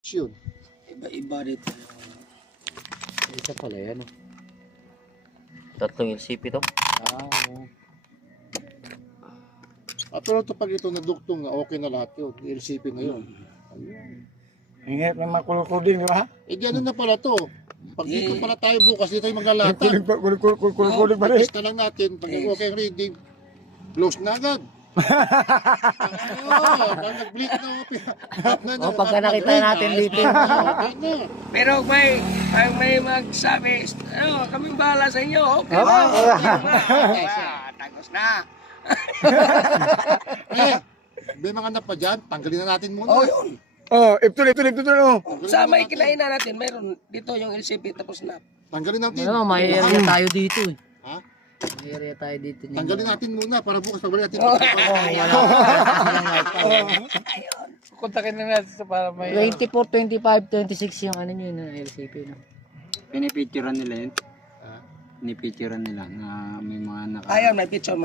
Yun. Iba-iba dito. Isa pala yan. Tatlong LCP to. Oo. Pero ito pag ito nadugtong na okay na lahat yun. LCP na yun. Ayun. Ingat na makulukudin, di ba? Eh di ano na pala to. Pag dito pala tayo bukas, dito tayo maglalata. Kulukudin pa rin. Test na lang natin. Pag okay ang reading, close na agad. Pag nag-blink na Oh, pagka nakita natin dito. Okay na. Pero may magsabi, kaming bahala sa inyo. Okay Opo. na. Tagos na. May mga napa dyan, tanggalin na natin muna. Oh, yun. Oh, iptul. Oh. Sa may kinainan natin, mayroon dito yung LCP tapos na. Tanggalin natin. Ano, may area tayo dito eh. Ha? May area tayo dito. Tanggalin natin muna para bukas pagbalik natin. Kontakin na natin sa para may... 24, 25, 26 yung ano nyo yung LCP. No? Pinipicturean nila yun. Pinipicturean nila na may mga naka... Ayan, may picture.